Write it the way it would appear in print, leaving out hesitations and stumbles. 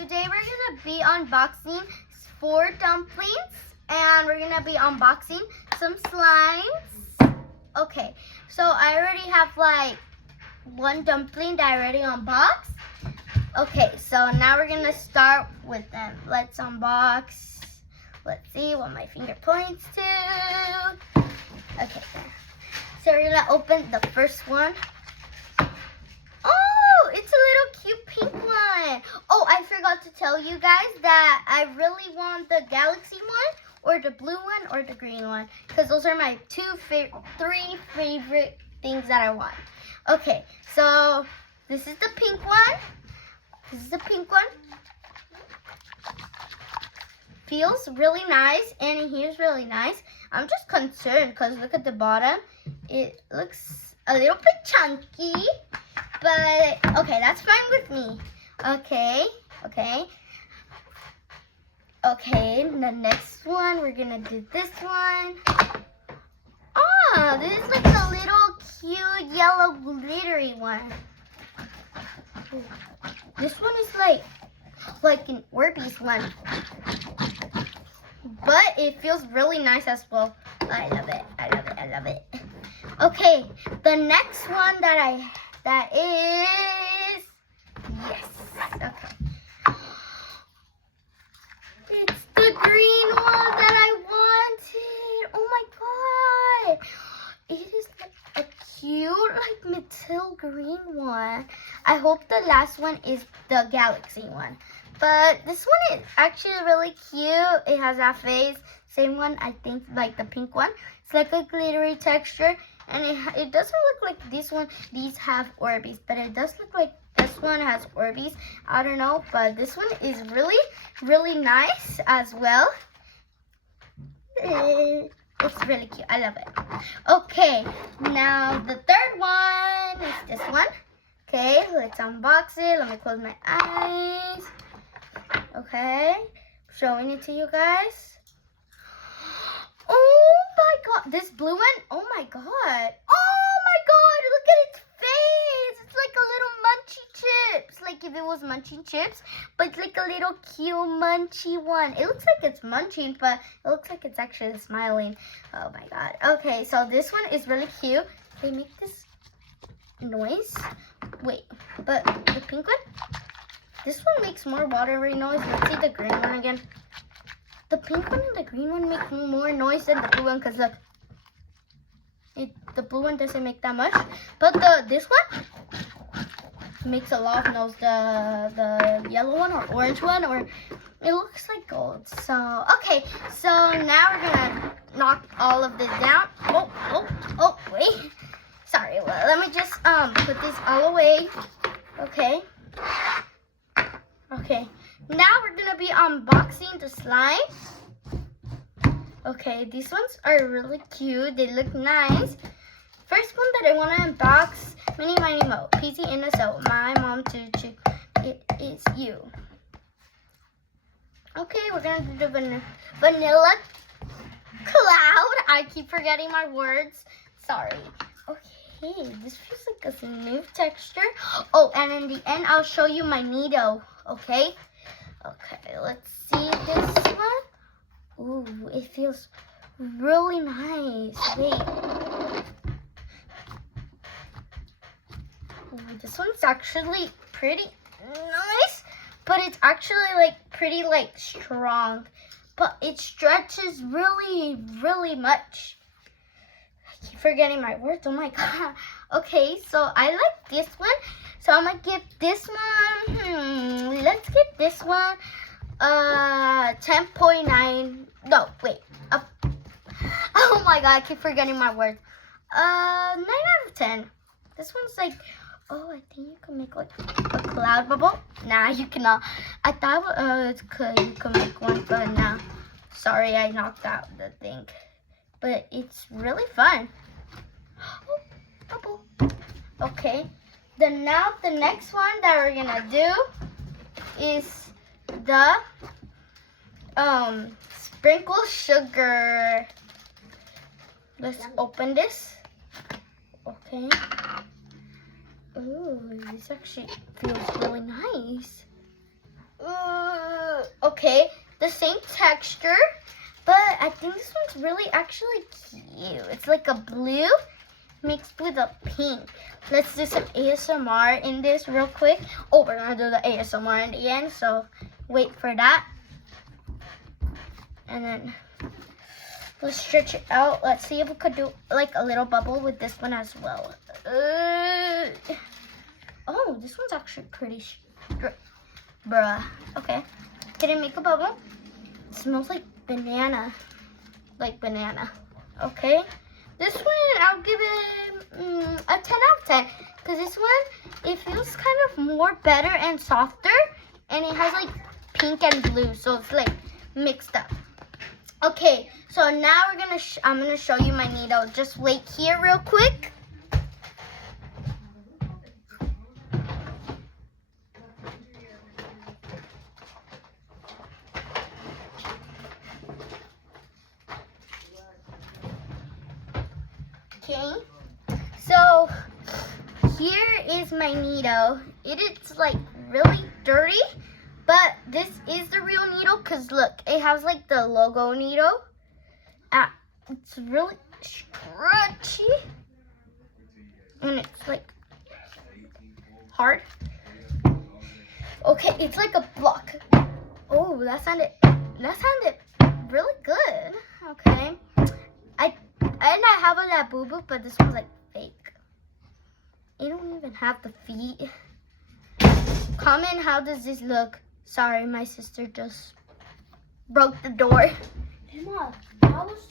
today we're gonna be unboxing 4 dumplings and we're gonna be unboxing some slimes. Okay, so I already have like 1 dumpling that I already unboxed. Okay, so now we're gonna start with them. Let's unbox. Let's see what my finger points to. Okay, so we're gonna open the first one. Oh, it's a little cute pink one. Oh, I forgot to tell you guys that I really want the galaxy one or the blue one or the green one because those are my 3 favorite things that I want. Okay, so this is the pink one. This is the pink one. Feels really nice and here's really nice. I'm just concerned because look at the bottom. It looks a little bit chunky. But, okay, that's fine with me. Okay. Okay, the next one, we're gonna do this one. Oh, this is like a little cute yellow glittery one. This one is like an Orbeez one. But it feels really nice as well. I love it. Okay, the next one that is, yes, okay. It's the green one that I wanted. Oh my god. It is like a cute, like metal green one. I hope the last one is the galaxy one. But this one is actually really cute. It has that face. Same one, I think, like the pink one. It's like a glittery texture. And it doesn't look like this one. These have Orbeez, but it does look like this one has Orbeez. I don't know, but this one is really, really nice as well. It's really cute. I love it. Okay, now the third one is this one. Okay, let's unbox it. Let me close my eyes. Okay, showing it to you guys. Oh my god, this blue one, oh my god. Oh my god, look at its face. It's like a little munchy chips. Like if it was munching chips, but it's like a little cute munchy one. It looks like it's munching, but it looks like it's actually smiling. Oh my god. Okay, so this one is really cute. They make this noise. Wait, but the pink one? This one makes more watery noise. Let's see the green one again. The pink one and the green one make more noise than the blue one because look, the blue one doesn't make that much, but this one makes a lot of noise. The yellow one or orange one, or it looks like gold. So okay, so now we're gonna knock all of this down. Oh, wait. Sorry. Well, let me just put this all away. Okay. Okay, now we're gonna be unboxing the slimes. Okay, these ones are really cute. They look nice. First one that I want to unbox, Mini Miny Mo, PC NSO, my mom to it is you. Okay, we're gonna do the vanilla cloud. I keep forgetting my words. Sorry. Okay, this feels like a smooth texture. Oh, and in the end, I'll show you my needle. Okay, let's see this one. Ooh, it feels really nice. Wait. Ooh, this one's actually pretty nice, but it's actually like pretty like strong, but it stretches really, really much. I keep forgetting my words. Oh my god. Okay, so I like this one. So I'm gonna give this one, let's give this one 10.9, no, wait. Oh my god, I keep forgetting my words. 9 out of 10. This one's like, oh, I think you can make like a cloud bubble. Nah, you cannot. I thought you could make one, but nah. Sorry, I knocked out the thing. But it's really fun. Oh, bubble. Okay. Now the next one that we're gonna do is the sprinkle sugar. Let's open this. Okay. Ooh, this actually feels really nice. Okay, the same texture, but I think this one's really actually cute. It's like a blue mixed with a pink. Let's do some ASMR in this real quick. Oh, we're gonna do the ASMR in the end, so wait for that. And then let's stretch it out. Let's see if we could do like a little bubble with this one as well. Oh, this one's actually pretty bruh. Okay, didn't make a bubble. It smells like banana. Okay, this one I'll give it a 10 out of 10 because this one, it feels kind of more better and softer, and it has like pink and blue, so it's like mixed up. Okay, so now I'm gonna show you my needle. Just wait here real quick. Okay, so here is my needle. It is like really dirty, but this is the real needle because look, it has like the logo needle. It's really stretchy and it's like hard. Okay, it's like a block. Oh, that sounded really good. Okay, I have a Labubu, but this one's like fake. It don't even have the feet. Comment, how does this look? Sorry, my sister just broke the door. Emma, how was